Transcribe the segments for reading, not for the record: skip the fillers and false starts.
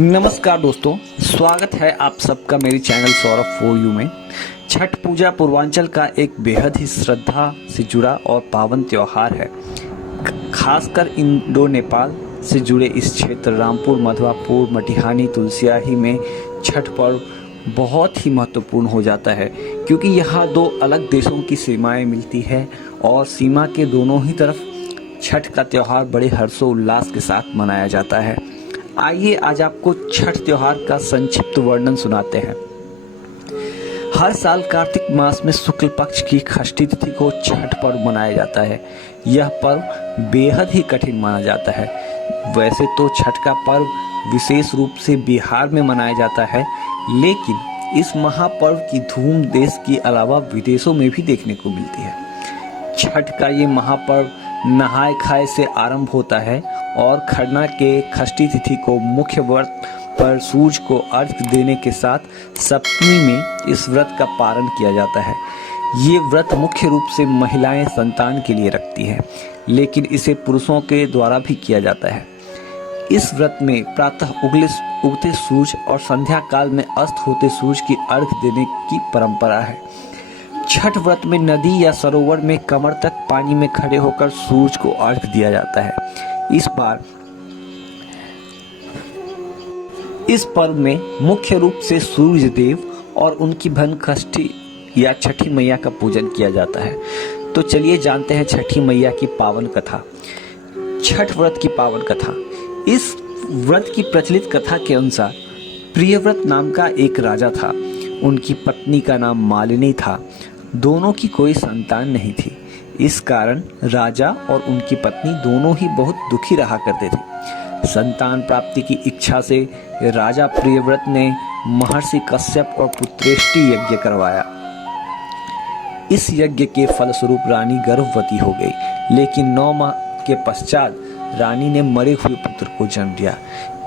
नमस्कार दोस्तों, स्वागत है आप सबका मेरे चैनल सौरभ फॉर यू में। छठ पूजा पूर्वांचल का एक बेहद ही श्रद्धा से जुड़ा और पावन त्योहार है। खासकर इंडो नेपाल से जुड़े इस क्षेत्र रामपुर, मधवापुर, मटिहानी, तुलसियाही में छठ पर्व बहुत ही महत्वपूर्ण हो जाता है, क्योंकि यहाँ दो अलग देशों की सीमाएं मिलती है और सीमा के दोनों ही तरफ छठ का त्यौहार बड़े हर्षोल्लास के साथ मनाया जाता है। आइए आज आपको छठ त्योहार का संक्षिप्त वर्णन सुनाते हैं। हर साल कार्तिक मास में शुक्ल पक्ष की षष्ठी तिथि को छठ पर्व मनाया जाता है। यह पर्व बेहद ही कठिन माना जाता है। वैसे तो छठ का पर्व विशेष रूप से बिहार में मनाया जाता है, लेकिन इस महापर्व की धूम देश के अलावा विदेशों में भी देखने को मिलती है। छठ का ये महापर्व नहाय खाए से आरंभ होता है और खरना के षष्ठी तिथि को मुख्य व्रत पर सूरज को अर्घ्य देने के साथ सप्तमी में इस व्रत का पारण किया जाता है। ये व्रत मुख्य रूप से महिलाएं संतान के लिए रखती हैं, लेकिन इसे पुरुषों के द्वारा भी किया जाता है। इस व्रत में प्रातः उगते सूरज और संध्या काल में अस्त होते सूरज की अर्घ्य देने की परंपरा है। छठ व्रत में नदी या सरोवर में कमर तक पानी में खड़े होकर सूरज को अर्घ्य दिया जाता है। इस पर्व में मुख्य रूप से सूर्य देव और उनकी बहन षष्ठी या छठी मैया का पूजन किया जाता है। तो चलिए जानते हैं छठी मैया की पावन कथा। छठ व्रत की पावन कथा। इस व्रत की प्रचलित कथा के अनुसार प्रियव्रत नाम का एक राजा था। उनकी पत्नी का नाम मालिनी था। दोनों की कोई संतान नहीं थी। इस कारण राजा और उनकी पत्नी दोनों ही बहुत दुखी रहा करते थे। संतान प्राप्ति की इच्छा से राजा प्रियव्रत ने महर्षि कश्यप और पुत्रेष्टि यज्ञ करवाया। इस यज्ञ के फलस्वरूप रानी गर्भवती हो गई, लेकिन 9 माह के पश्चात रानी ने मरे हुए पुत्र को जन्म दिया।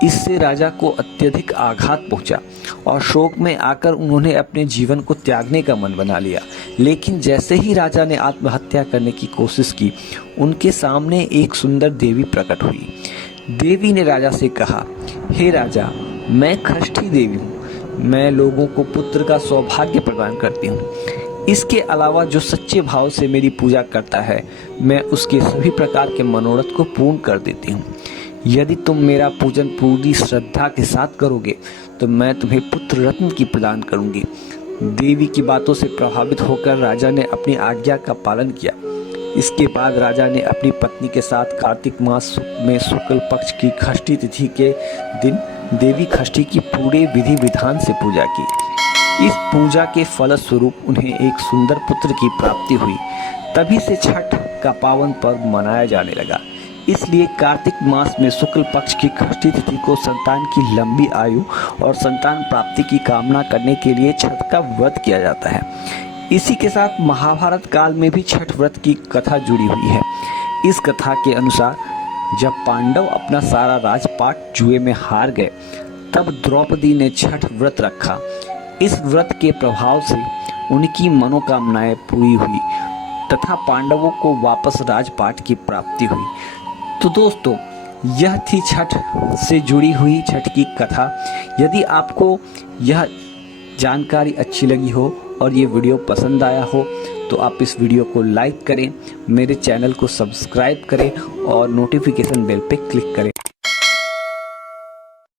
इससे राजा को अत्यधिक आघात पहुंचा और शोक में आकर उन्होंने अपने जीवन को त्यागने का मन बना लिया। लेकिन जैसे ही राजा ने आत्महत्या करने की कोशिश की, उनके सामने एक सुंदर देवी प्रकट हुई। देवी ने राजा से कहा, हे राजा, मैं षष्ठी देवी हूँ। मैं लोगों को पुत्र का सौभाग्य प्रदान करती हूँ। इसके अलावा जो सच्चे भाव से मेरी पूजा करता है, मैं उसके सभी प्रकार के मनोरथ को पूर्ण कर देती हूँ। यदि तुम मेरा पूजन पूरी श्रद्धा के साथ करोगे तो मैं तुम्हें पुत्र रत्न की प्रदान करूंगी। देवी की बातों से प्रभावित होकर राजा ने अपनी आज्ञा का पालन किया। इसके बाद राजा ने अपनी पत्नी के साथ कार्तिक मास में शुक्ल पक्ष की षष्ठी तिथि के दिन देवी षष्ठी की पूरे विधि विधान से पूजा की। इस पूजा के फलस्वरूप उन्हें एक सुंदर पुत्र की प्राप्ति हुई। तभी से छठ का पावन पर्व मनाया जाने लगा। इसलिए कार्तिक मास में शुक्ल पक्ष की षष्ठी तिथि को संतान की लंबी आयु और संतान प्राप्ति की कामना करने के लिए छठ का व्रत किया जाता है। इसी के साथ महाभारत काल में भी छठ व्रत की कथा जुड़ी हुई है। इस कथा के अनुसार जब पांडव अपना सारा राजपाट जुए में हार गए, तब द्रौपदी ने छठ व्रत रखा। इस व्रत के प्रभाव से उनकी मनोकामनाएं पूरी हुई तथा पांडवों को वापस राजपाट की प्राप्ति हुई। तो दोस्तों, यह थी छठ से जुड़ी हुई छठ की कथा। यदि आपको यह जानकारी अच्छी लगी हो और ये वीडियो पसंद आया हो तो आप इस वीडियो को लाइक करें, मेरे चैनल को सब्सक्राइब करें और नोटिफिकेशन बेल पे क्लिक करें।